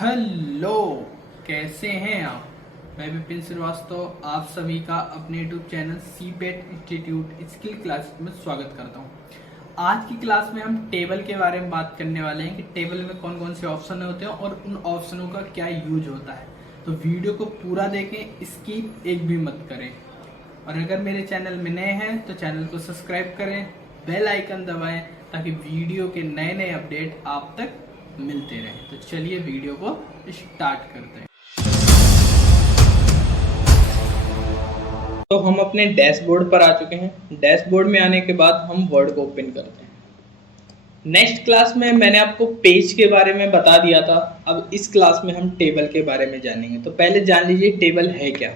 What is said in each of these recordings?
Hello, कैसे हैं आप। मैं विपिन श्रीवास्तव आप सभी का अपने YouTube channel CIPET institute skill class में स्वागत करता हूं। आज की क्लास में हम टेबल के बारे में बात करने वाले हैं कि टेबल में कौन कौन से ऑप्शन होते हैं और उन ऑप्शनों का क्या यूज होता है। तो वीडियो को पूरा देखें, स्किप एक भी मत करें। और अगर मेरे चैनल में नए हैं तो चैनल को सब्सक्राइब करें, बेल आइकन दबाएं ताकि वीडियो के नए नए अपडेट आप तक मिलते रहे। तो चलिए वीडियो को स्टार्ट करते हैं। तो हम अपने डैशबोर्ड पर आ चुके हैं। डैशबोर्ड में आने के बाद हम वर्ड को ओपन करते हैं। नेक्स्ट क्लास में मैंने आपको पेज के बारे में बता दिया था। अब इस क्लास में हम टेबल के बारे में जानेंगे। तो पहले जान लीजिए टेबल है क्या।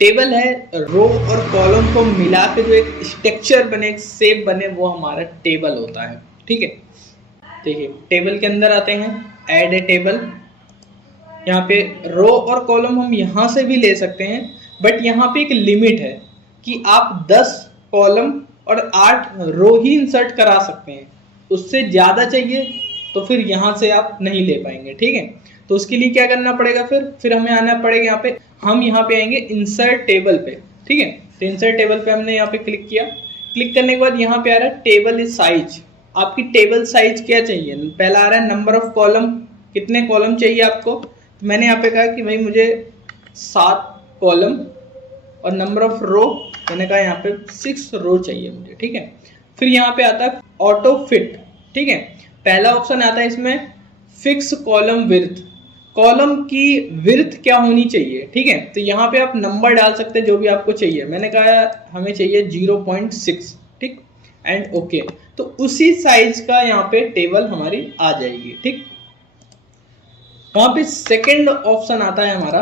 टेबल है रो और कॉलम को मिला के जो एक स्ट्रक्चर बने, एक शेप बने, वो हमारा टेबल होता है। ठीक है, देखिए टेबल के अंदर आते हैं, ऐड ए टेबल। यहाँ पे रो और कॉलम हम यहाँ से भी ले सकते हैं, बट यहाँ पे एक लिमिट है कि आप 10 कॉलम और 8 रो ही इंसर्ट करा सकते हैं। उससे ज़्यादा चाहिए तो फिर यहाँ से आप नहीं ले पाएंगे। ठीक है, तो उसके लिए क्या करना पड़ेगा, फिर हमें आना पड़ेगा यहाँ पे। हम यहाँ पे आएंगे इंसर्ट टेबल पे। ठीक है, तो इंसर्ट टेबल पे हमने यहाँ पे क्लिक किया। क्लिक करने के बाद यहाँ पे आ रहा है टेबल साइज। आपकी टेबल साइज क्या चाहिए। पहला आ रहा है नंबर ऑफ कॉलम, कितने कॉलम चाहिए आपको। तो मैंने यहाँ पे कहा कि भाई मुझे 7 कॉलम, और नंबर ऑफ रो मैंने कहा यहाँ पे 6 रो चाहिए मुझे। ठीक है, फिर यहाँ पे आता है ऑटो फिट। ठीक है, पहला ऑप्शन आता है इसमें फिक्स कॉलम विड्थ। कॉलम की विड्थ क्या होनी चाहिए। ठीक है, तो यहाँ पे आप नंबर डाल सकते हैं जो भी आपको चाहिए। मैंने कहा हमें चाहिए 0.6। ठीक, एंड ओके। तो उसी साइज का यहाँ पे टेबल हमारी आ जाएगी। ठीक, वहां पे सेकंड ऑप्शन आता है हमारा,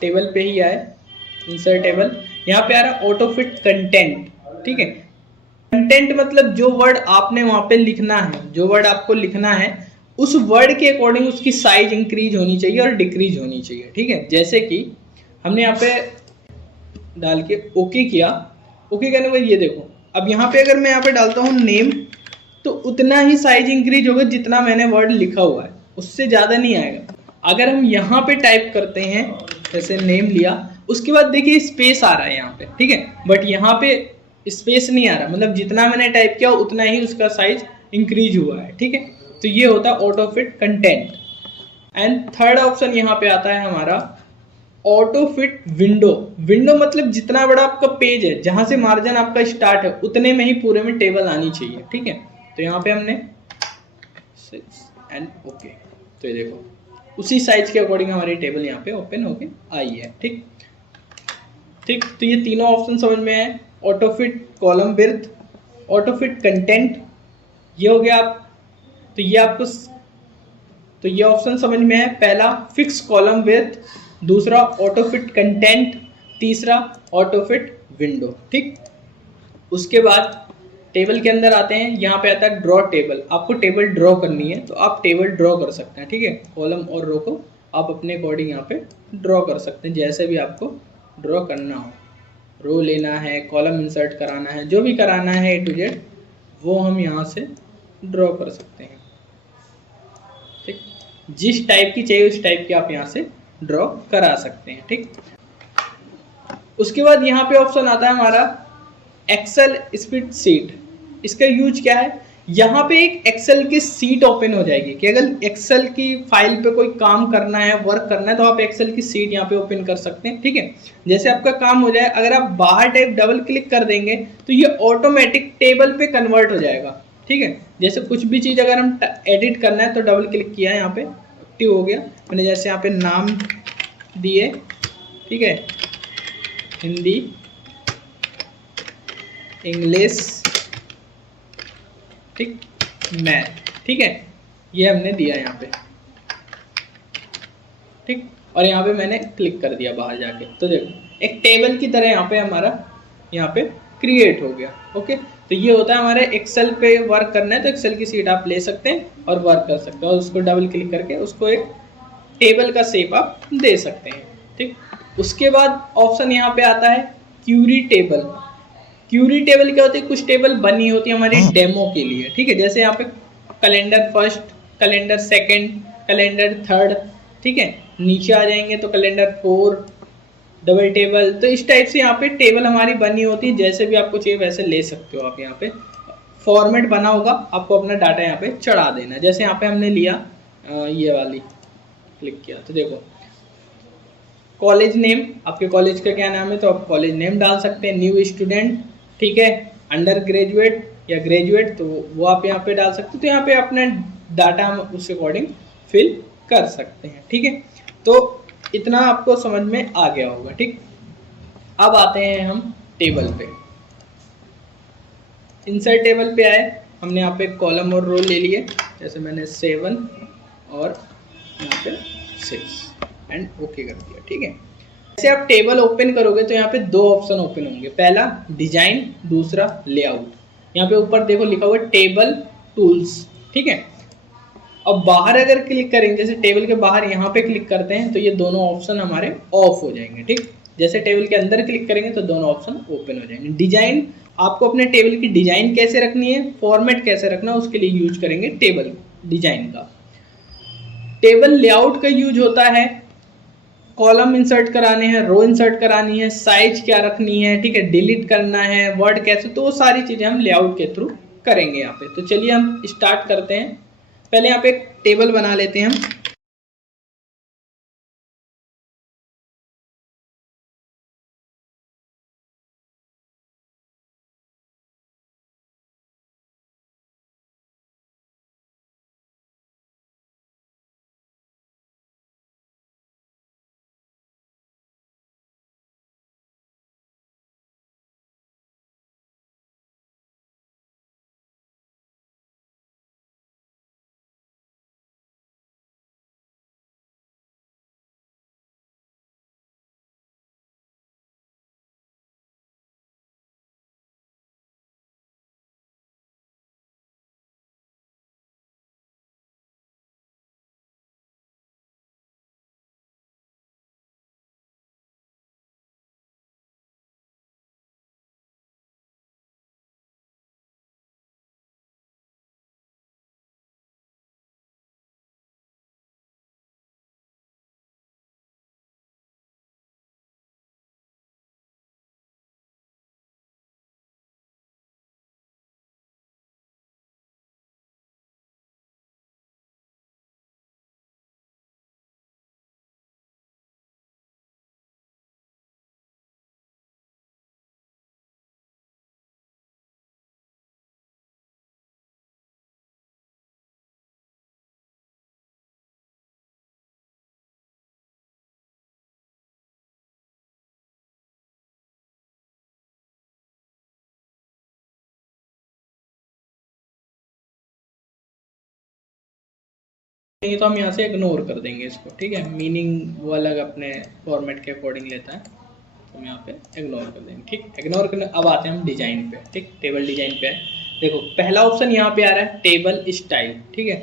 टेबल पे ही आए, इंसर्ट टेबल। यहाँ पे आ रहा है ऑटो फिट कंटेंट। ठीक है, कंटेंट मतलब जो वर्ड आपने वहां पे लिखना है, जो वर्ड आपको लिखना है उस वर्ड के अकॉर्डिंग उसकी साइज इंक्रीज होनी चाहिए और डिक्रीज होनी चाहिए। ठीक है, जैसे कि हमने यहाँ पे डाल के ओके किया। ओके करने के बाद ये देखो, अब यहाँ पे अगर मैं यहाँ पे डालता हूँ नेम, तो उतना ही साइज इंक्रीज होगा जितना मैंने वर्ड लिखा हुआ है, उससे ज़्यादा नहीं आएगा। अगर हम यहाँ पे टाइप करते हैं, जैसे नेम लिया, उसके बाद देखिए स्पेस आ रहा है यहाँ पे। ठीक है, बट यहाँ पे स्पेस नहीं आ रहा, मतलब जितना मैंने टाइप किया उतना ही उसका साइज इंक्रीज हुआ है। ठीक है, तो ये होता है auto fit content. And third option यहाँ पे आता है हमारा ऑटो फिट विंडो। विंडो मतलब जितना बड़ा आपका पेज है, जहां से मार्जिन आपका स्टार्ट है, उतने में ही पूरे में टेबल आनी चाहिए। ठीक है, तो यहाँ पे हमने 6 एंड ओके। तो ये देखो उसी साइज के अकॉर्डिंग हमारी टेबल यहाँ पे ओपन होके आई है। ठीक ठीक, तो ये तीनों ऑप्शन समझ में आए, auto fit column width, auto fit content, ये हो गया आप। तो ये आपको, तो ये ऑप्शन समझ में है। पहला फिक्स कॉलम विड्थ, दूसरा ऑटो फिट कंटेंट, तीसरा ऑटो फिट विंडो। ठीक, उसके बाद टेबल के अंदर आते हैं। यहाँ पे आता है ड्रॉ टेबल। आपको टेबल ड्रॉ करनी है तो आप टेबल ड्रॉ कर सकते हैं। ठीक है, कॉलम और रो को आप अपने अकॉर्डिंग यहाँ पे ड्रॉ कर सकते हैं, जैसे भी आपको ड्रॉ करना हो। रो लेना है, कॉलम इंसर्ट कराना है, जो भी कराना है A to Z, वो हम यहाँ से ड्रॉ कर सकते हैं। ठीक, जिस टाइप की चाहिए उस टाइप की आप यहाँ से ड्रॉ करा सकते हैं। ठीक, उसके बाद यहाँ पे ऑप्शन आता है हमारा एक्सेल स्प्रेडशीट। इसका यूज क्या है, यहाँ पे एक एक्सेल की सीट ओपन हो जाएगी कि अगर एक्सेल की फाइल पे कोई काम करना है, वर्क करना है, तो आप एक्सेल की सीट यहाँ पे ओपन कर सकते हैं। ठीक है, जैसे आपका काम हो जाए, अगर आप बाहर टाइप डबल क्लिक कर देंगे तो ये ऑटोमेटिक टेबल पे कन्वर्ट हो जाएगा। ठीक है, जैसे कुछ भी चीज़ अगर हम एडिट करना है तो डबल क्लिक किया, यहाँ पे एक्टिव हो गया। मैंने जैसे यहाँ पे नाम दिए, ठीक है, हिंदी, इंग्लिश, ठीक, मैथ। ठीक है, ये हमने दिया यहाँ पे। ठीक, और यहाँ पे मैंने क्लिक कर दिया बाहर जाके, तो देखो एक टेबल की तरह यहाँ पे हमारा यहाँ पे क्रिएट हो गया। ओके, तो ये होता है हमारे एक्सेल पे वर्क करना है तो एक्सेल की सीट आप ले सकते हैं और वर्क कर सकते हैं, और उसको डबल क्लिक करके उसको एक टेबल का शेप आप दे सकते हैं। ठीक, उसके बाद ऑप्शन यहाँ पे आता है क्यूरी टेबल। क्यूरी टेबल क्या होती है, कुछ टेबल बनी होती है हमारी डेमो के लिए। ठीक है, जैसे यहाँ पे calendar first, calendar second, calendar third, ठीक है। नीचे आ जाएंगे तो कैलेंडर 4, डबल टेबल। तो इस टाइप से यहाँ पे टेबल हमारी बनी होती है, जैसे भी आपको चाहिए वैसे ले सकते हो आप। यहाँ पे फॉर्मेट बना होगा, आपको अपना डाटा यहाँ पे चढ़ा देना। जैसे यहाँ पे हमने लिया ये वाली क्लिक किया तो देखो कॉलेज नेम, आपके कॉलेज का क्या नाम है तो आप कॉलेज नेम डाल सकते हैं। न्यू स्टूडेंट, ठीक है, अंडर ग्रेजुएट या ग्रेजुएट तो वो आप यहाँ पे डाल सकते हो। तो यहाँ पे अपना डाटा हम उस अकॉर्डिंग फिल कर सकते हैं, ठीक है। तो इतना आपको समझ में आ गया होगा, ठीक। अब आते हैं हम टेबल पे। इंसर्ट टेबल पे आए, हमने यहाँ पे कॉलम और रो ले लिए, जैसे मैंने 7 और यहाँ पे 6 एंड ओके कर दिया, ठीक है। जैसे आप टेबल ओपन करोगे तो यहाँ पे दो ऑप्शन ओपन होंगे, पहला डिजाइन, दूसरा लेआउट। यहाँ पे ऊपर देखो लिखा हुआ है टेबल टूल्स, ठीक है। अब बाहर अगर क्लिक करेंगे, जैसे टेबल के बाहर यहाँ पे क्लिक करते हैं तो ये दोनों ऑप्शन हमारे ऑफ हो जाएंगे, ठीक। जैसे टेबल के अंदर क्लिक करेंगे तो दोनों ऑप्शन ओपन हो जाएंगे। डिजाइन, आपको अपने टेबल की डिजाइन कैसे रखनी है, फॉर्मेट कैसे रखना है, उसके लिए यूज करेंगे टेबल डिजाइन का। टेबल लेआउट का यूज होता है, कॉलम इंसर्ट कराने हैं, रो इंसर्ट करानी है, साइज क्या रखनी है, ठीक है, डिलीट करना है, वर्ड कैसे, तो वो सारी चीजें हम लेआउट के थ्रू करेंगे यहाँ पे। तो चलिए हम स्टार्ट करते हैं। पहले यहाँ पे एक टेबल बना लेते हैं हम। तो हम यहाँ से इग्नोर कर देंगे इसको, ठीक है। मीनिंग वो अलग अपने फॉर्मेट के अकॉर्डिंग लेता है, तो हम यहाँ पे इग्नोर कर देंगे, ठीक। इग्नोर करने अब आते हैं हम डिजाइन पे, ठीक। टेबल डिजाइन पे है, देखो पहला ऑप्शन यहाँ पे आ रहा है टेबल स्टाइल, ठीक है।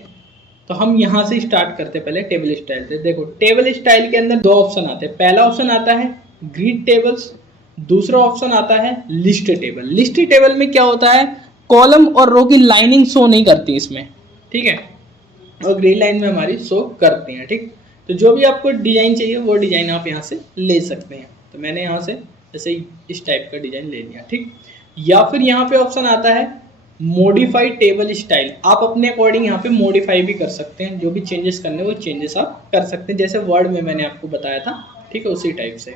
तो हम यहाँ से स्टार्ट करते हैं पहले टेबल स्टाइल से। देखो टेबल स्टाइल के अंदर दो ऑप्शन आते हैं, पहला ऑप्शन आता है ग्रिड टेबल्स, दूसरा ऑप्शन आता है लिस्ट टेबल। लिस्ट टेबल में क्या होता है, कॉलम और रो की लाइनिंग शो नहीं करती इसमें, ठीक है, और ग्रीन लाइन में हमारी शो करती हैं, ठीक। तो जो भी आपको डिजाइन चाहिए वो डिजाइन आप यहाँ से ले सकते हैं। तो मैंने यहाँ से जैसे इस टाइप का डिजाइन ले लिया, ठीक। या फिर यहाँ पे ऑप्शन आता है मॉडिफाई टेबल स्टाइल, आप अपने अकॉर्डिंग यहाँ पे मॉडिफाई भी कर सकते हैं, जो भी चेंजेस करने वो चेंजेस आप कर सकते हैं, जैसे वर्ड में मैंने आपको बताया था, ठीक है, उसी टाइप से।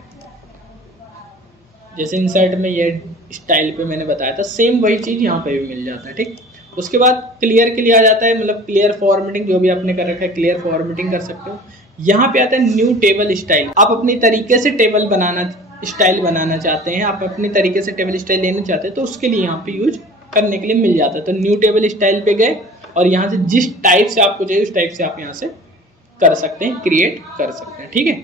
जैसे इंसर्ट में ये स्टाइल पे मैंने बताया था, सेम वही चीज़ यहाँ पे भी मिल जाता है, ठीक। उसके बाद क्लियर के लिए आ जाता है, मतलब क्लियर फॉर्मेटिंग, जो भी आपने कर रखा है क्लियर फॉर्मेटिंग कर सकते हो। यहाँ पे आता है न्यू टेबल स्टाइल, आप अपनी तरीके से टेबल बनाना स्टाइल बनाना चाहते हैं, आप अपने तरीके से टेबल स्टाइल लेना चाहते हैं, तो उसके लिए यहाँ पे यूज करने के लिए मिल जाता है। तो न्यू टेबल स्टाइल पे गए और यहाँ से जिस टाइप से आपको चाहिए उस टाइप से आप यहाँ से कर सकते हैं, क्रिएट कर सकते हैं, ठीक है।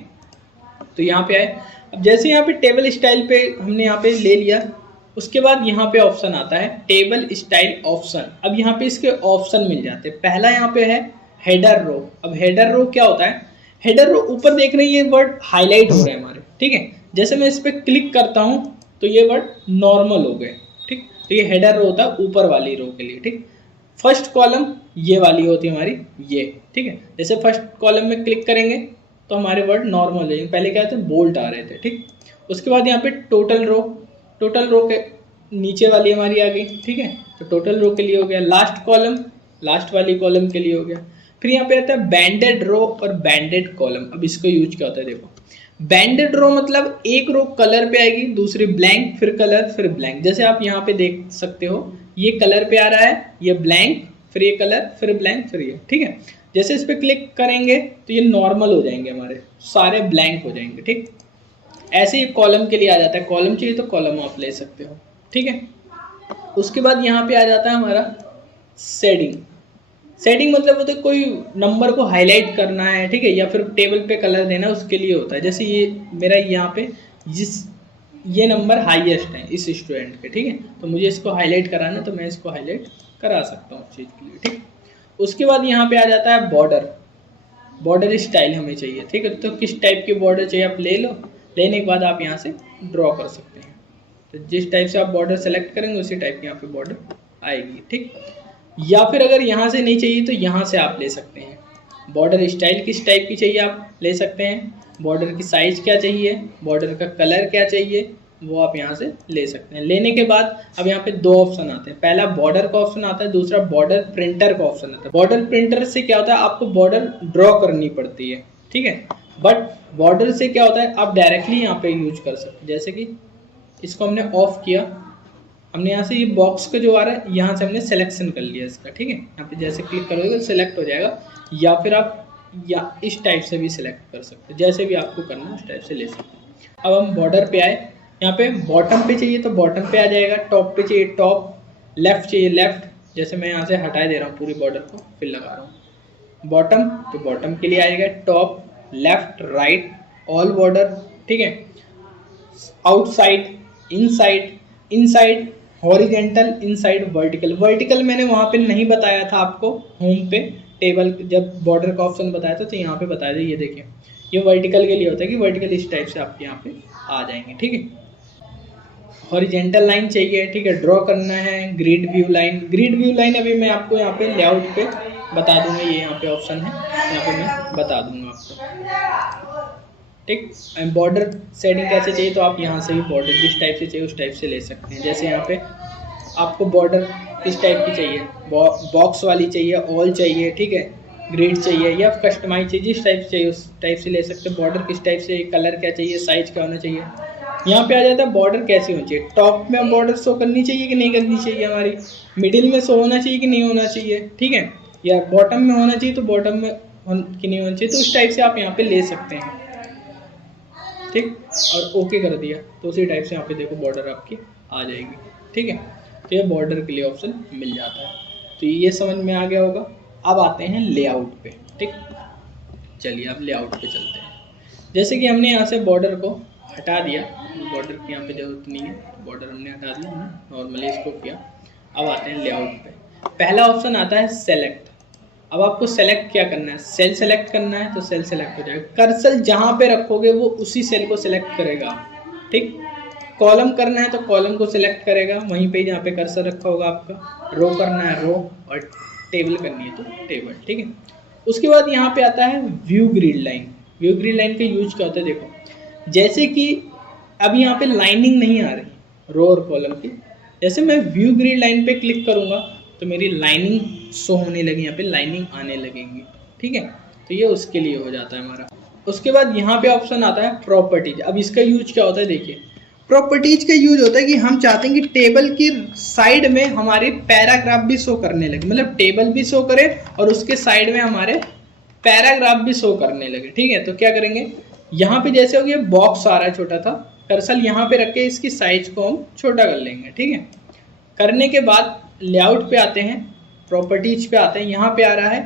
तो यहाँ पे आए, अब जैसे यहाँ पे टेबल स्टाइल पे हमने यहाँ पे ले लिया, उसके बाद यहाँ पे ऑप्शन आता है टेबल स्टाइल ऑप्शन। अब यहाँ पे इसके ऑप्शन मिल जाते हैं, पहला यहाँ पे है हेडर रो। अब हेडर रो क्या होता है, हेडर रो ऊपर देख रहे हैं ये वर्ड हाईलाइट हो रहे हैं हमारे, ठीक है। जैसे मैं इस पर क्लिक करता हूँ तो ये वर्ड नॉर्मल हो गए, ठीक। तो ये हेडर रो होता है ऊपर वाली रो के लिए, ठीक। फर्स्ट कॉलम ये वाली होती है हमारी ये, ठीक है। जैसे फर्स्ट कॉलम में क्लिक करेंगे तो हमारे वर्ड नॉर्मल हो जाएंगे, पहले क्या थे बोल्ड आ रहे थे, ठीक। उसके बाद यहाँ पे टोटल रो के नीचे वाली हमारी आ गई, ठीक है। तो टोटल रो के लिए हो गया। लास्ट कॉलम लास्ट वाली कॉलम के लिए हो गया। फिर यहाँ पे आता है बैंडेड रो और बैंडेड कॉलम। अब इसको यूज क्या होता है देखो, बैंडेड रो मतलब एक रो कलर पे आएगी, दूसरी ब्लैंक, फिर कलर, फिर ब्लैंक। जैसे आप यहाँ पे देख सकते हो ये कलर पे आ रहा है, ये ब्लैंक, फिर ये कलर, फिर ब्लैंक, फिर ये, ठीक है। जैसे इस पर क्लिक करेंगे तो ये नॉर्मल हो जाएंगे, हमारे सारे ब्लैंक हो जाएंगे, ठीक। ऐसे ही कॉलम के लिए आ जाता है, कॉलम चाहिए तो कॉलम आप ले सकते हो, ठीक है। उसके बाद यहाँ पे आ जाता है हमारा शेडिंग। शेडिंग मतलब होता है कोई नंबर को हाईलाइट करना है, ठीक है, या फिर टेबल पे कलर देना, उसके लिए होता है। जैसे ये मेरा यहाँ पे ये नंबर हाईएस्ट है इस स्टूडेंट के, ठीक है, तो मुझे इसको हाईलाइट कराना है तो मैं इसको हाईलाइट करा सकता हूँ उस चीज़ के लिए, ठीक। उसके बाद यहाँ पे आ जाता है बॉर्डर स्टाइल हमें चाहिए, ठीक है। तो किस टाइप की बॉर्डर चाहिए आप ले लो, लेने के बाद आप यहाँ से ड्रॉ कर सकते हैं। तो जिस टाइप से आप बॉर्डर सेलेक्ट करेंगे उसी टाइप की यहाँ पे बॉर्डर आएगी, ठीक। या फिर अगर यहाँ से नहीं चाहिए तो यहाँ से आप ले सकते हैं। बॉर्डर स्टाइल किस टाइप की चाहिए आप ले सकते हैं, बॉर्डर की साइज क्या चाहिए, बॉर्डर का कलर क्या चाहिए, वो आप यहाँ से ले सकते हैं। लेने के बाद अब यहाँ पे दो ऑप्शन आते हैं, पहला बॉर्डर का ऑप्शन आता है, दूसरा बॉर्डर प्रिंटर का ऑप्शन आता है। बॉर्डर प्रिंटर से क्या होता है, आपको बॉर्डर ड्रॉ करनी पड़ती है, ठीक है। बट बॉर्डर से क्या होता है, आप डायरेक्टली यहाँ पे यूज कर सकते हैं। जैसे कि इसको हमने ऑफ किया, हमने यहाँ से ये बॉक्स का जो आ रहा है यहाँ से हमने सिलेक्शन कर लिया इसका, ठीक है। यहाँ पे जैसे क्लिक करोगे तो सिलेक्ट हो जाएगा, या फिर आप या इस टाइप से भी सिलेक्ट कर सकते हैं, जैसे भी आपको करना है उस टाइप से ले सकते हैं। अब हम बॉर्डर पे आए, यहाँ पे बॉटम पे चाहिए तो बॉटम पे आ जाएगा, टॉप पे चाहिए टॉप, लेफ्ट चाहिए लेफ्ट। जैसे मैं यहाँ से हटा दे रहा हूँ पूरी बॉर्डर को, फिर लगा रहा हूँ बॉटम, तो बॉटम के लिए आएगा top, left, right, all border, ठीक है। Outside, inside, horizontal, inside, vertical. Vertical मैंने वहाँ पे नहीं बताया था आपको, होम पे टेबल जब बॉर्डर का ऑप्शन बताया था तो यहाँ पे बताया था। ये देखिए ये वर्टिकल के लिए होता है कि वर्टिकल इस टाइप से आपके यहाँ पे आ जाएंगे, ठीक है। हॉरिजेंटल लाइन चाहिए, ठीक है, ड्रॉ करना है। ग्रिड व्यू लाइन अभी मैं आपको यहाँ पे लेआउट पे बता दूंगा, ये यहाँ पे ऑप्शन है, यहाँ पे मैं बता दूंगा आपको, ठीक। बॉर्डर सेटिंग कैसे चाहिए तो आप यहाँ से भी बॉर्डर जिस टाइप से चाहिए उस टाइप से ले सकते हैं। जैसे यहाँ पे आपको बॉर्डर किस टाइप की चाहिए, बॉक्स वाली चाहिए, ऑल चाहिए, ठीक है, ग्रिड चाहिए या कस्टमाइज चाहिए, जिस टाइप से चाहिए उस टाइप से ले सकते हैं। बॉर्डर किस टाइप से, कलर क्या चाहिए, साइज क्या होना चाहिए। यहाँ पे आ जाता है बॉर्डर कैसी होनी चाहिए, टॉप में बॉर्डर शो करनी चाहिए कि नहीं करनी चाहिए, हमारी मिडिल में शो होना चाहिए कि नहीं होना चाहिए, ठीक है, या बॉटम में होना चाहिए तो बॉटम में कि नहीं होना चाहिए। तो उस टाइप से आप यहाँ पे ले सकते हैं, ठीक। और ओके कर दिया तो उसी टाइप से यहाँ पे देखो बॉर्डर आपकी आ जाएगी, ठीक है। तो ये बॉर्डर के लिए ऑप्शन मिल जाता है, तो ये समझ में आ गया होगा। अब आते हैं लेआउट पे, ठीक। चलिए अब लेआउट पे चलते हैं। जैसे कि हमने यहाँ से बॉर्डर को हटा दिया, बॉर्डर की यहाँ पे जरूरत नहीं है, बॉर्डर हमने हटा दिया, हमने नॉर्मली इसको किया। अब आते हैं लेआउट पे, पहला ऑप्शन आता है सेलेक्ट। अब आपको सेलेक्ट क्या करना है, सेल सेलेक्ट करना है तो सेल सेलेक्ट हो जाएगा। कर्सर जहाँ पे रखोगे वो उसी सेल को सिलेक्ट करेगा, ठीक। कॉलम करना है तो कॉलम को सिलेक्ट करेगा वहीं पे जहाँ पे कर्सर रखा होगा आपका। रो करना है रो, और टेबल करनी है तो टेबल, ठीक है। उसके बाद यहाँ पे आता है view grid line. View grid line का यूज क्या होता है देखो, जैसे कि अब यहाँ पे लाइनिंग नहीं आ रही रो और कॉलम की, जैसे मैं व्यू ग्रिड लाइन पे क्लिक करूँगा तो मेरी लाइनिंग शो होने लगी, यहाँ पे लाइनिंग आने लगेंगी, ठीक है। तो ये उसके लिए हो जाता है हमारा। उसके बाद यहाँ पे ऑप्शन आता है प्रॉपर्टीज। अब इसका यूज क्या होता है देखिए, प्रॉपर्टीज का यूज होता है कि हम चाहते हैं कि टेबल की साइड में हमारे पैराग्राफ भी शो करने लगे, मतलब टेबल भी शो करे और उसके साइड में हमारे पैराग्राफ भी शो करने लगे, ठीक है। तो क्या करेंगे, यहाँ पे जैसे हो गया बॉक्स आ रहा है छोटा था, कर्सर यहाँ पे रख के इसकी साइज को हम छोटा कर लेंगे, ठीक है। करने के बाद लेआउट पे आते हैं, प्रॉपर्टीज पे आते हैं, यहाँ पे आ रहा है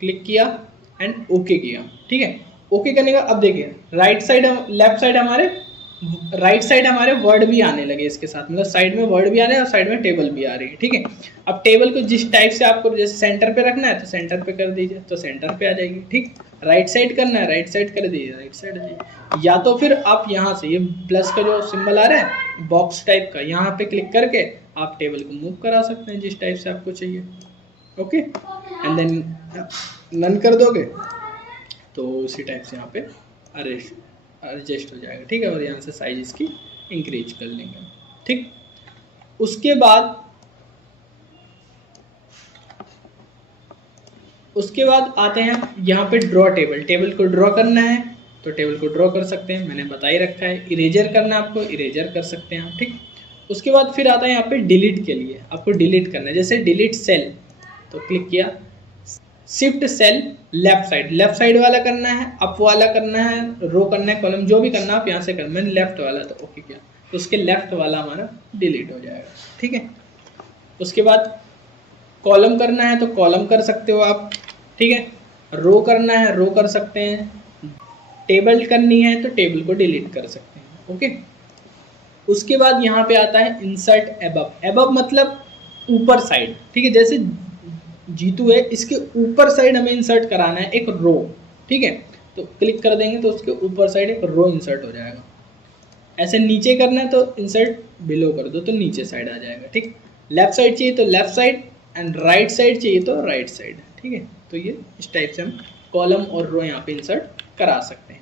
क्लिक किया एंड ओके किया, ठीक है। ओके करने का अब देखिए राइट साइड लेफ्ट साइड हमारे राइट साइड हमारे वर्ड भी आने लगे इसके साथ, मतलब साइड में वर्ड भी आ रहे हैं और साइड में टेबल भी आ रही है, ठीक है। अब टेबल को जिस टाइप से आपको जैसे सेंटर पे रखना है तो सेंटर पे कर दीजिए तो सेंटर पे आ जाएगी, ठीक। राइट साइड करना है राइट साइड कर दीजिए राइट साइड आ जाएगी। या तो फिर आप यहाँ से ये प्लस का जो सिंबल आ रहा है बॉक्स टाइप का, यहाँ पे क्लिक करके आप टेबल को मूव करा सकते हैं जिस टाइप से आपको चाहिए। ओके, एंड देन नन कर दोगे तो उसी टाइप से यहाँ पे एडजस्ट हो जाएगा। ठीक है, और यहाँ से साइज इसकी इंक्रीज कर लेंगे। ठीक, उसके बाद आते हैं यहाँ पे ड्रॉ टेबल को ड्रॉ करना है तो टेबल को ड्रॉ कर सकते हैं, मैंने बता ही रखा है। इरेजर करना है आपको, इरेजर कर सकते हैं आप। ठीक, उसके बाद फिर आता है यहाँ पे डिलीट के लिए, आपको डिलीट करना है। जैसे डिलीट सेल तो क्लिक किया, शिफ्ट सेल लेफ्ट साइड वाला करना है, अप वाला करना है, रो करना है, कॉलम, जो भी करना है आप यहाँ से करना। मैंने लेफ्ट वाला तो ओके किया तो उसके लेफ्ट वाला हमारा डिलीट हो जाएगा। ठीक है, उसके बाद कॉलम करना है तो कॉलम कर सकते हो आप। ठीक है, रो करना है रो कर सकते हैं, टेबल करनी है तो टेबल को डिलीट कर सकते हैं। ओके, उसके बाद यहाँ पे आता है इंसर्ट एबव मतलब ऊपर साइड। ठीक है, जैसे जीतू है, इसके ऊपर साइड हमें इंसर्ट कराना है एक रो। ठीक है, तो क्लिक कर देंगे तो उसके ऊपर साइड एक रो इंसर्ट हो जाएगा। ऐसे नीचे करना है तो इंसर्ट बिलो कर दो तो नीचे साइड आ जाएगा। ठीक, लेफ्ट साइड चाहिए तो left side and right side चाहिए तो राइट साइड। ठीक है, तो ये इस टाइप से हम कॉलम और रो यहाँ पे इंसर्ट करा सकते हैं।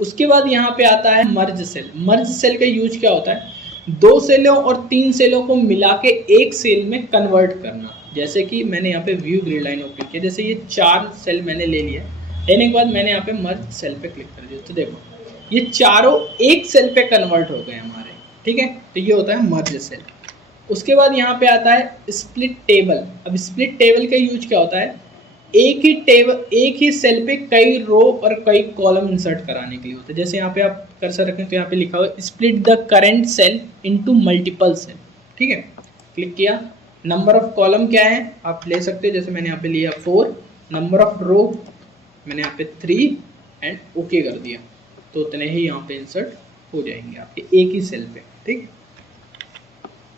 उसके बाद यहाँ पे आता है मर्ज सेल। मर्ज सेल का यूज क्या होता है, 2 सेलों और 3 सेलों को मिला के एक सेल में कन्वर्ट करना। जैसे कि मैंने यहाँ पे व्यू ग्रिड लाइन ओपन किया, जैसे ये 4 सेल मैंने ले लिया, लेने के बाद मैंने यहाँ पे मर्ज सेल पे क्लिक कर दिया तो देखो ये चारों एक सेल पे कन्वर्ट हो गए हमारे। ठीक है, तो ये होता है मर्ज सेल। उसके बाद यहाँ पे आता है स्प्लिट टेबल। अब स्प्लिट टेबल का यूज क्या होता है, एक ही सेल पे कई रो और कई कॉलम इंसर्ट कराने के लिए होता है। जैसे यहाँ पे आप कर्सर रखें तो यहाँ पे लिखा हुआ है split the current cell into multiple cell. ठीक है, क्लिक किया, नंबर ऑफ कॉलम क्या है आप ले सकते हो, जैसे मैंने यहाँ पे लिया 4, नंबर ऑफ रो मैंने यहाँ पे 3 एंड ओके कर दिया तो उतने ही यहाँ पे इंसर्ट हो जाएंगे आपके एक ही सेल पे। ठीक,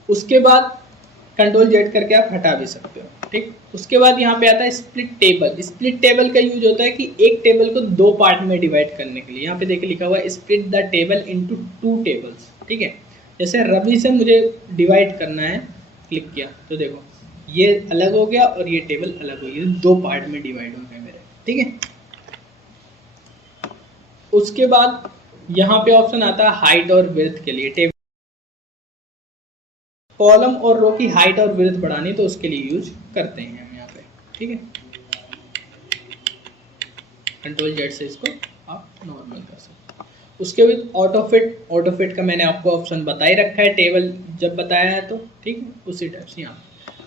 उसके बाद कंट्रोल जेड करके आप हटा भी सकते हो। ठीक, उसके बाद यहाँ पे आता है स्प्लिट टेबल। स्प्लिट टेबल का यूज होता है कि एक टेबल को 2 पार्ट में डिवाइड करने के लिए। यहाँ पे देखिए लिखा हुआ है split the table into 2 tables. ठीक है, जैसे रवि से मुझे डिवाइड करना है, क्लिक किया तो देखो ये अलग हो गया और ये टेबल अलग हो गया, 2 पार्ट में डिवाइड हो गए मेरे। ठीक है, उसके बाद यहाँ पे ऑप्शन आता है हाइट और विड्थ के लिए। टेबल कॉलम और रो की हाइट और विड्थ बढ़ानी तो उसके लिए यूज करते हैं हम यहाँ पे। ठीक है, कंट्रोल जेड से इसको आप नॉर्मल कर सकते हैं। उसके बाद ऑटो फिट का मैंने आपको ऑप्शन बता ही रखा है टेबल जब बताया है तो। ठीक है, उसी टाइप से यहाँ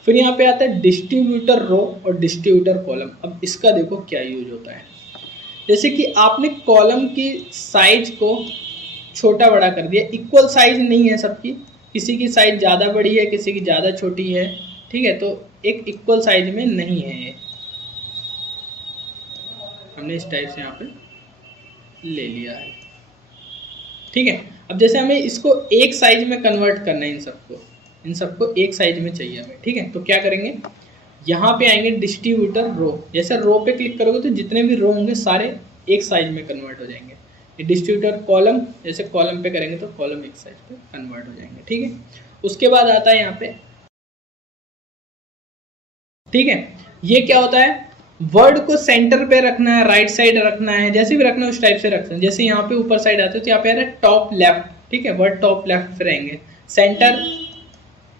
फिर यहाँ पे आता है डिस्ट्रीब्यूटर रो और डिस्ट्रीब्यूटर कॉलम। अब इसका देखो क्या यूज होता है, जैसे कि आपने कॉलम की साइज को छोटा बड़ा कर दिया, इक्वल साइज नहीं है सबकी, किसी की साइज ज़्यादा बड़ी है किसी की ज़्यादा छोटी है। ठीक है, तो एक इक्वल साइज में नहीं है ये, हमने इस टाइप से यहाँ पे ले लिया है। ठीक है, अब जैसे हमें इसको एक साइज में कन्वर्ट करना है, इन सबको एक साइज में चाहिए हमें। ठीक है, तो क्या करेंगे, यहाँ पे आएंगे डिस्ट्रीब्यूटर रो। जैसे रो पे क्लिक करोगे तो जितने भी रो होंगे सारे एक साइज में कन्वर्ट हो जाएंगे। डिस्ट्रीब्यूटर कॉलम, जैसे कॉलम पे करेंगे तो कॉलम एक साइज पे कन्वर्ट हो जाएंगे। ठीक है, उसके बाद आता है यहाँ पे, ठीक है, ये क्या होता है, वर्ड को सेंटर पे रखना है, राइट साइड रखना है, जैसे भी रखना है उस टाइप से रखना है। जैसे यहाँ पे ऊपर साइड आते हो तो यहाँ पे आ रहा है टॉप लेफ्ट। ठीक है, वर्ड टॉप लेफ्ट पे रहेंगे, सेंटर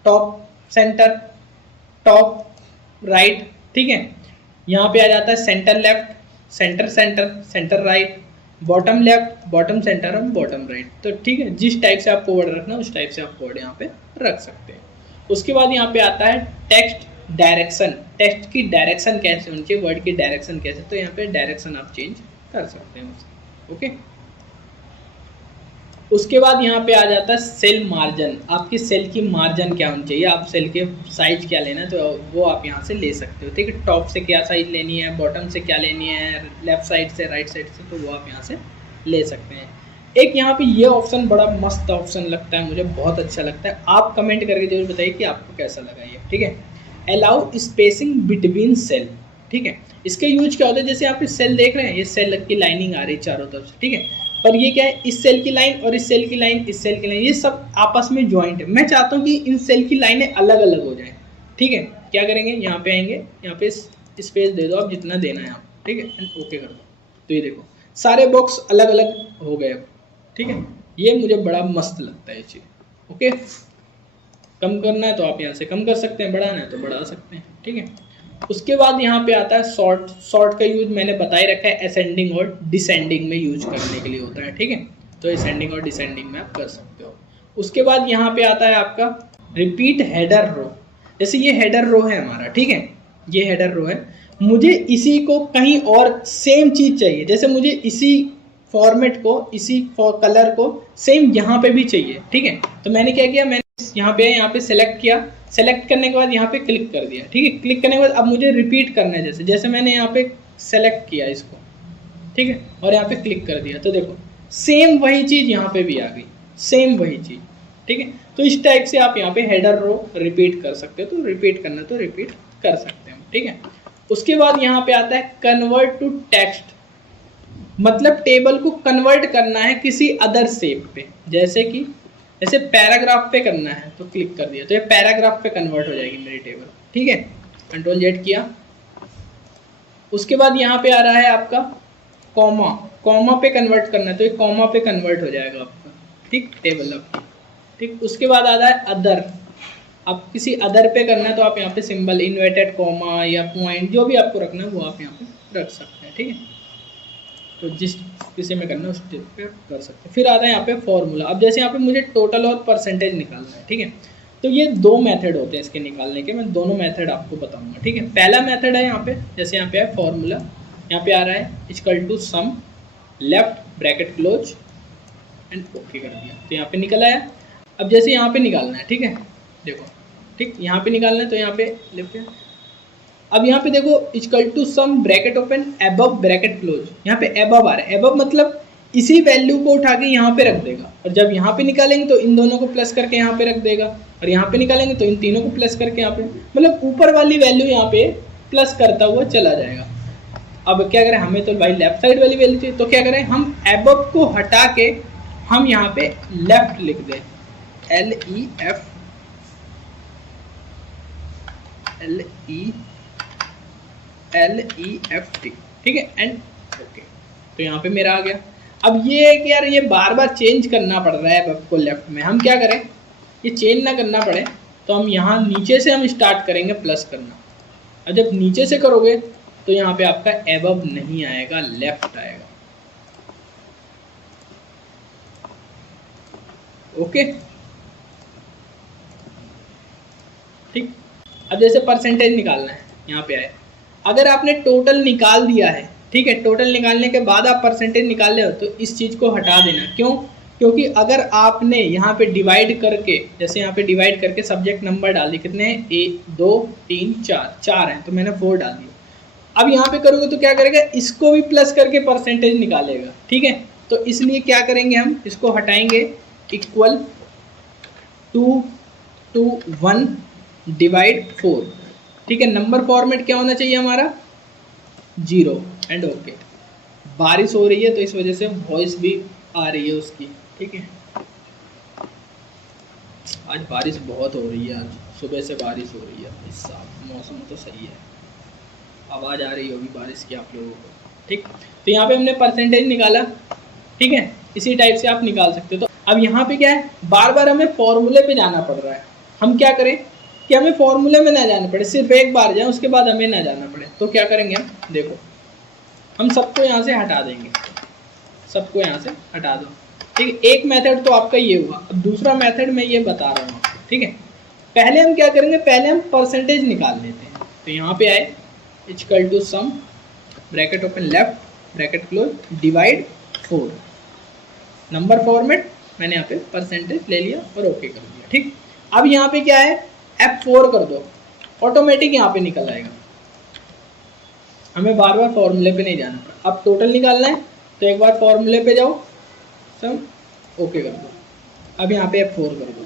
सेंटर टॉप राइट। ठीक है, यहाँ पे आ जाता है centre left, centre centre, centre right, bottom left, bottom centre और बॉटम राइट। तो ठीक है, जिस टाइप से आपको वर्ड रखना है उस टाइप से आप वर्ड यहाँ पे रख सकते हैं। उसके बाद यहाँ पे आता है टेक्स्ट डायरेक्शन। टेक्स्ट की डायरेक्शन कैसे होनी चाहिए, वर्ड की डायरेक्शन कैसे, तो यहाँ पे डायरेक्शन आप चेंज कर सकते हैं उसकी। ओके, उसके बाद यहाँ पे आ जाता है सेल मार्जिन। आपकी सेल की मार्जिन क्या होनी चाहिए, आप सेल के साइज क्या लेना है तो वो आप यहाँ से ले सकते हो। ठीक है, टॉप से क्या साइज लेनी है, बॉटम से क्या लेनी है, लेफ्ट साइड से राइट साइड से, तो वो आप यहाँ से ले सकते हैं। एक यहाँ पे ये ऑप्शन बड़ा मस्त ऑप्शन लगता है मुझे, बहुत अच्छा लगता है। आप कमेंट करके जरूर बताइए कि आपको कैसा लगा ये। ठीक है, अलाउ स्पेसिंग बिटवीन सेल। ठीक है, इसका यूज क्या होता है, जैसे आप सेल देख रहे हैं, ये सेल की लाइनिंग आ रही है चारों तरफ से। ठीक है, पर ये क्या है, इस सेल की लाइन और इस सेल की लाइन, इस सेल की लाइन, ये सब आपस में ज्वाइंट है। मैं चाहता हूँ कि इन सेल की लाइनें अलग अलग हो जाएं। ठीक है, क्या करेंगे, यहाँ पे आएंगे, यहाँ पे स्पेस दे दो आप जितना देना है आप, ठीक है, एंड ओके कर दो। तो ये देखो सारे बॉक्स अलग अलग हो गए अब। ठीक है, ये मुझे बड़ा मस्त लगता है ये चीज़। ओके, कम करना है तो आप यहाँ से कम कर सकते हैं, बढ़ाना है तो बढ़ा सकते हैं। ठीक है, उसके बाद यहाँ पे आता है सॉर्ट। सॉर्ट का यूज मैंने बता ही रखा है, असेंडिंग और डिसेंडिंग में यूज करने के लिए होता है। ठीक है, तो असेंडिंग और डिसेंडिंग में आप कर सकते हो। उसके बाद यहाँ पे आता है आपका रिपीट हेडर रो। जैसे ये हेडर रो है हमारा, ठीक है, ये हेडर रो है, मुझे इसी को कहीं और सेम चीज चाहिए, जैसे मुझे इसी फॉर्मेट को, इसी कलर को सेम यहाँ पे भी चाहिए। ठीक है, तो मैंने क्या किया, मैंने यहाँ पे सेलेक्ट किया, सेलेक्ट करने के बाद यहाँ पे क्लिक कर दिया। ठीक है, क्लिक करने के बाद अब मुझे रिपीट करना है, जैसे जैसे मैंने यहाँ पे सेलेक्ट किया इसको, ठीक है, और यहाँ पे क्लिक कर दिया, तो देखो सेम वही चीज़ यहाँ पे भी आ गई, सेम वही चीज़। ठीक है, तो इस टाइप से आप यहाँ पे हेडर रो रिपीट कर सकते हो, तो रिपीट करना तो रिपीट कर सकते हो। ठीक है, उसके बाद यहाँ पे आता है कन्वर्ट टू टेक्स्ट, मतलब टेबल को कन्वर्ट करना है किसी अदर शेप पे, जैसे कि जैसे पैराग्राफ पे करना है तो क्लिक कर दिया, तो ये पैराग्राफ पे कन्वर्ट हो जाएगी मेरी टेबल। ठीक है, कंट्रोल जेड किया। उसके बाद यहाँ पे आ रहा है आपका कॉमा, कॉमा पे कन्वर्ट करना है तो ये कॉमा पे कन्वर्ट हो जाएगा आपका। ठीक, टेबल आपकी। ठीक, उसके बाद आ रहा है अदर, आप किसी अदर पे करना है तो आप यहाँ पे सिंबल, इन्वर्टेड कॉमा या पॉइंट, जो भी आपको रखना है वो आप यहाँ पे रख सकते हैं। ठीक है, तो जिस किसी में करना है उस टिप पे कर सकते हैं। फिर आता है यहाँ पे फॉर्मूला। अब जैसे यहाँ पे मुझे टोटल और परसेंटेज निकालना है, ठीक है, तो ये दो मेथड होते हैं इसके निकालने के, मैं दोनों मेथड आपको बताऊंगा। ठीक है, पहला मेथड है यहाँ पे, जैसे यहाँ पे है फॉर्मूला, यहाँ पे आ रहा है equal to sum, left bracket close and okay कर दिया, तो यहाँ पे निकल आया। अब जैसे यहाँ पे निकालना है, ठीक है, देखो, ठीक, यहाँ पे निकालना है तो यहाँ पे लेफ्ट, अब यहाँ पे देखो equal to sum bracket open above bracket close, यहाँ पे एबव आ रहा है, एबव मतलब इसी वैल्यू को उठा के यहाँ पे रख देगा, और जब यहाँ पे निकालेंगे तो इन दोनों को प्लस करके यहाँ पे रख देगा, और यहाँ पे निकालेंगे तो इन तीनों को प्लस करके यहाँ पे, मतलब ऊपर वाली वैल्यू यहाँ पे प्लस करता हुआ चला जाएगा। अब क्या करें, हमें तो भाई लेफ्ट साइड वाली वैल्यू चाहिए, तो क्या करें, हम एबव को हटा के हम यहाँ पे लेफ्ट लिख दें, LEFT, ठीक है, एंड ओके, तो यहाँ पे मेरा आ गया। अब ये है कि यार ये बार बार चेंज करना पड़ रहा है वेब को लेफ्ट में, हम क्या करें, ये चेंज ना करना पड़े तो हम यहाँ नीचे से हम स्टार्ट करेंगे प्लस करना, और जब नीचे से करोगे तो यहाँ पे आपका एबव नहीं आएगा, लेफ्ट आएगा। ओके, ठीक। अब जैसे परसेंटेज निकालना है, यहाँ पे आए, अगर आपने टोटल निकाल दिया है, ठीक है, टोटल निकालने के बाद आप परसेंटेज निकाल ले हो तो इस चीज़ को हटा देना। क्यों? क्योंकि अगर आपने यहाँ पे डिवाइड करके, जैसे यहाँ पे डिवाइड करके सब्जेक्ट नंबर डाल दिए, कितने हैं, 1 2 3 4 हैं, तो मैंने 4 डाल दिया। अब यहाँ पे करोगे तो क्या करेगा, इसको भी प्लस करके परसेंटेज निकालेगा। ठीक है, तो इसलिए क्या करेंगे, हम इसको हटाएंगे, इक्वल टू 1 डिवाइड 4। ठीक है, नंबर फॉर्मेट क्या होना चाहिए हमारा, 0 एंड ओके। बारिश हो रही है तो इस वजह से वॉइस भी आ रही है उसकी। ठीक है, आज बारिश बहुत हो रही है, आज सुबह से बारिश हो रही है, इस मौसम तो सही है, आवाज़ आ रही होगी बारिश की आप लोगों को। ठीक, तो यहाँ पे हमने परसेंटेज निकाला। ठीक है, इसी टाइप से आप निकाल सकते हो। तो अब यहाँ पे क्या है, बार बार हमें फॉर्मूले पे जाना पड़ रहा है, हम क्या करें कि हमें फॉर्मूले में ना जाना पड़े, सिर्फ एक बार जाए उसके बाद हमें ना जाना पड़े, तो क्या करेंगे हम, देखो हम सबको यहाँ से हटा देंगे, सबको यहाँ से हटा दो। ठीक है, एक मेथड तो आपका ये हुआ। अब दूसरा मेथड मैं ये बता रहा हूँ। ठीक है, पहले हम क्या करेंगे, पहले हम परसेंटेज निकाल लेते हैं। तो यहाँ पे आए equal to sum bracket open left bracket close divide 4, number format मैंने यहाँ पे परसेंटेज ले लिया और ओके कर दिया। ठीक, अब यहाँ पे क्या है, F4 कर दो, ऑटोमेटिक यहाँ पे निकल आएगा, हमें बार बार फॉर्मूले पे नहीं जाना पड़ा। अब टोटल निकालना है तो एक बार फॉर्मूले पे जाओ, सब ओके कर दो, अब यहाँ पे F4 कर दो।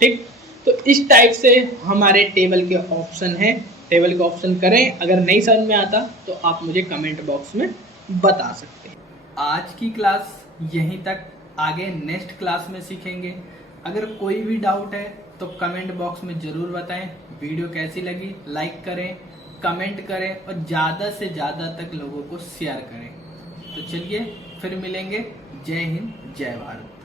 ठीक, तो इस टाइप से हमारे टेबल के ऑप्शन हैं, टेबल के ऑप्शन करें। अगर नहीं समझ में आता तो आप मुझे कमेंट बॉक्स में बता सकते हैं। आज की क्लास यहीं तक, आगे नेक्स्ट क्लास में सीखेंगे। अगर कोई भी डाउट है तो कमेंट बॉक्स में ज़रूर बताएं। वीडियो कैसी लगी लाइक करें, कमेंट करें और ज़्यादा से ज़्यादा तक लोगों को शेयर करें। तो चलिए फिर मिलेंगे। जय हिंद, जय भारत।